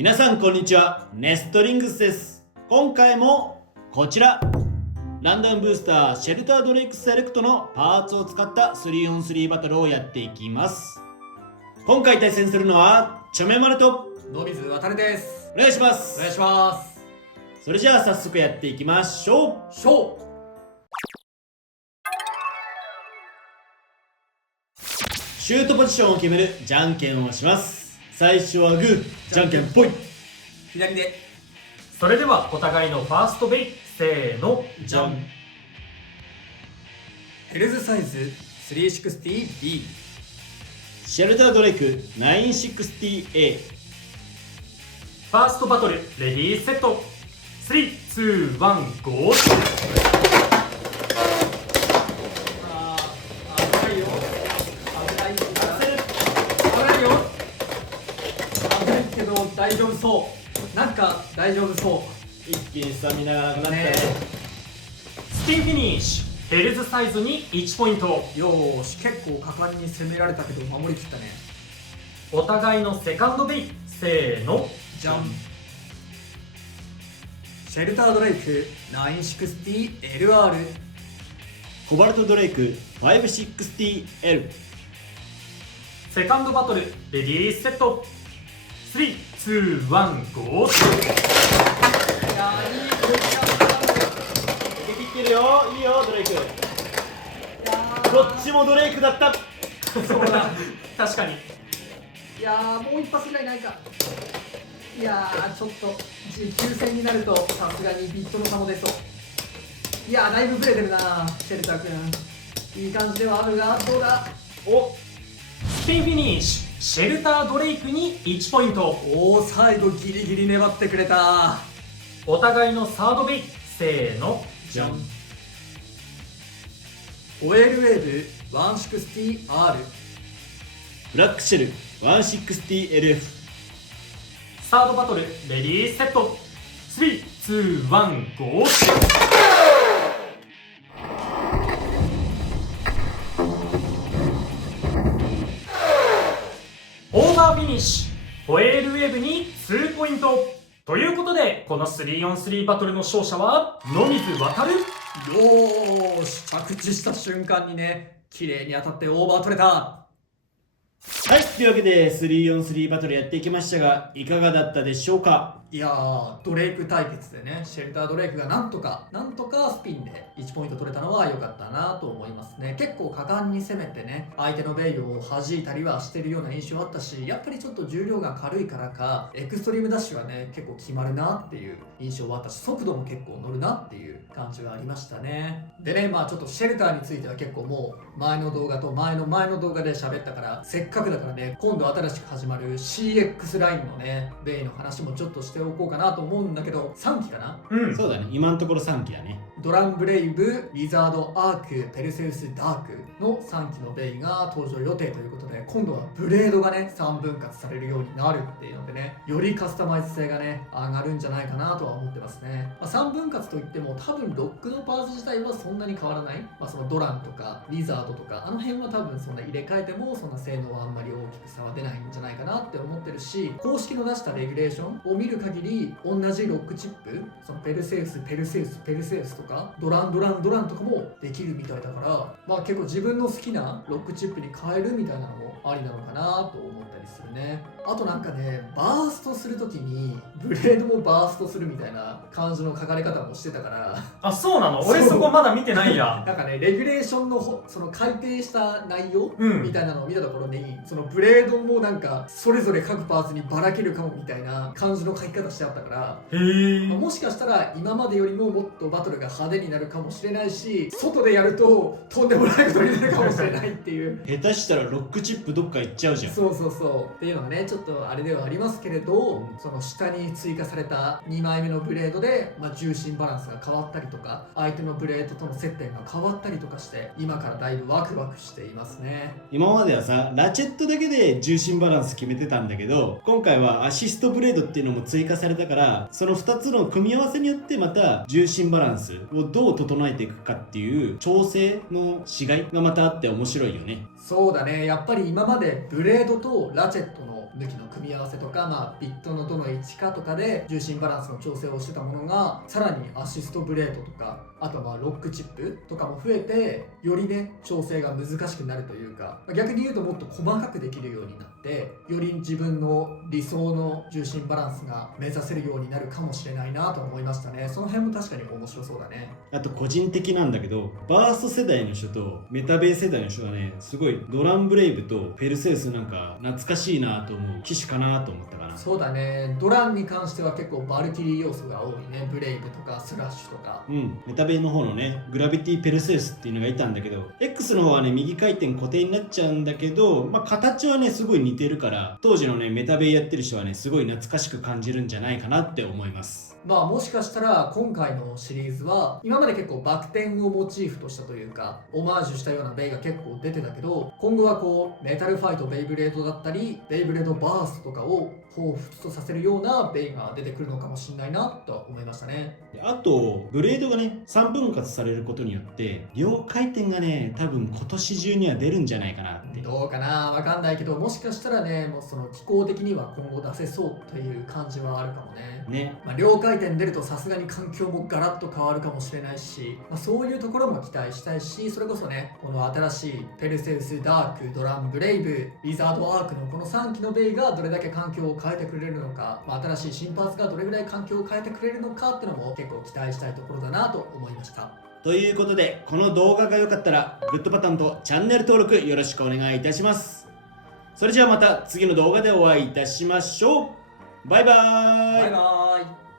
皆さんこんにちは、ネストリングスです。今回もこちらランダムブースターシェルタードレイクセレクトのパーツを使った 3on3 バトルをやっていきます。今回対戦するのはチョメマルと野水渡です。お願いします。お願いします。それじゃあ早速やっていきましょう。シュートポジションを決めるじゃんけんをします。最初はグー、じゃんけんぽい。左で。それではお互いのファーストベイ、せーの、じゃん。ヘルズサイズ 360B。 シェルタードレイク 960A。 ファーストバトル、レディーセット、3、2、1、ゴー。危ないよ。危ないよ。危ないけど大丈夫そう。なんか大丈夫そ一気にスタミナがなくなったね。スピンフィニッシュ、ヘルズサイズに1ポイント。よーし、結構果敢に攻められたけど守りきったね。お互いのセカンドベイ、せーの、じゃん。シェルタードレイク 960LR。 コバルトドレイク 560L。 セカンドバトル、レディーセット、3、2、1、ゴー。いやー、いい攻撃だった。逃げ切ってるよ。いいよドレイク。どっちもドレイクだった。そうだ。確かに。いやー、もう一発ぐらいないか。いやー、ちょっと持久戦になるとさすがにビットの差も出そう。いやー、だいぶブレてるなシェルター君。いい感じではあるが、どうだ。お、スピンフィニッシュ、シェルタードレイクに1ポイント。おー、最後ギリギリ粘ってくれた。お互いのサードベイ、せーの、じゃん。オエルウェーブ 160R。 ブラックシェル 160LF。 サードバトル、レディーセット、3、2、1、ゴー。オーバーフィニッシュ、ホエールウェーブに2ポイント。ということで、この 3on3 バトルの勝者は野水渡る。よーし、着地した瞬間にね、綺麗に当たってオーバー取れた。はい、というわけで 3on3 バトルやっていきましたが、いかがだったでしょうか。いやー、ドレイク対決でね、シェルタードレイクがなんとかスピンで1ポイント取れたのは良かったなと思いますね。結構果敢に攻めてね、相手のベイを弾いたりはしてるような印象あったし、やっぱりちょっと重量が軽いからか、エクストリームダッシュはね、結構決まるなっていう印象はあったし、速度も結構乗るなっていう感じがありましたね。でね、まあちょっとシェルターについては結構もう前の動画と前の動画で喋ったから、せっかくだからね、今度新しく始まる CX ラインのね、ベイの話もちょっとしておこうかなと思うんだけど、3期かな。そうだね、今のところ3期だね。ドランブレイブ、リザード、アーク、ペルセウス、ダークの3期のベイが登場予定ということで、今度はブレードがね3分割されるようになるっていうのでね、よりカスタマイズ性がね上がるんじゃないかなとは思ってますね。3分割といっても多分ロックのパーツ自体はそんなに変わらない。そのドランとかリザードとかあの辺は多分そんな入れ替えてもそんな性能はあんまり大きく差は出ないんじゃないかなって思ってるし、公式の出したレギュレーションを見る限り同じロックチップ、そのペルセウスとかドランとかもできるみたいだから、結構自分の好きなロックチップに変えるみたいなのもありなのかなと思ったりするね。あとなんかね、バーストするときにブレードもバーストするみたいな感じの書かれ方もしてたから、あ、そうなの？俺そこまだ見てないや。なんかね、レギュレーションのその改定した内容、うんみたいなのを見たところに、そのブレードもなんかそれぞれ各パーツにばらけるかもみたいな感じの書き方してあったから、へー。もしかしたら今までよりももっとバトルが派手になるかもしれないし、外でやるととんでもないことになるかもしれないっていう下手したらロックチップどっか行っちゃうじゃん。そうっていうのがね、ちょっとあれではありますけれど、その下に追加された2枚目のブレードで、重心バランスが変わったりとか、相手のブレードとの接点が変わったりとかして、今からだいぶワクワクしていますね。今まではさ、ラチェットだけで重心バランス決めてたんだけど、今回はアシストブレードっていうのも追加されたから、その2つの組み合わせによってまた重心バランスをどう整えていくかっていう調整のしがいがまたあって面白いよね。そうだね、やっぱり今までブレードとラチェットの向きの組み合わせとか、ビットのどの位置かとかで重心バランスの調整をしてたものが、さらにアシストブレードとか、あとはロックチップとかも増えて、よりね調整が難しくなるというか、逆に言うともっと細かくできるようになって、より自分の理想の重心バランスが目指せるようになるかもしれないなと思いましたね。その辺も確かに面白そうだね。あと個人的なんだけど、バースト世代の人とメタベー世代の人がね、すごいドランブレイブとペルセウスなんか懐かしいなと思う機種かなと思ったかな。そうだね、ドランに関しては結構バルキリー要素が多いね。ブレイブとかスラッシュとか。メタベの方のね、グラビティペルセウスっていうのがいたんだけど、 X の方はね右回転固定になっちゃうんだけど、形はねすごい似てるから、当時のねメタベやってる人はねすごい懐かしく感じるんじゃないかなって思います。もしかしたら今回のシリーズは今まで結構バク転をモチーフとしたというかオマージュしたようなベイが結構出てたけど、今後はこうメタルファイトベイブレードだったりベイブレードバーストとかを彷彿とさせるようなベイが出てくるのかもしれないなとは思いましたね。あとブレードがね3分割されることによって両回転がね多分今年中には出るんじゃないかなって。どうかな、わかんないけど、もしかしたらねもうその気候的には今後出せそうという感じはあるかもね。両回転出るとさすがに環境もガラッと変わるかもしれないし、そういうところも期待したいし、それこそねこの新しいペルセウス、ダーク、ドラン、ブレイブ、リザードアークのこの3機のベイがどれだけ環境を変えてくれるのか、新しい新パーツがどれぐらい環境を変えてくれるのかっていうのも結構期待したいところだなと思いました。ということで、この動画が良かったらグッドボタンとチャンネル登録よろしくお願いいたします。それじゃあまた次の動画でお会いいたしましょう。バイバーイ。バイバーイ。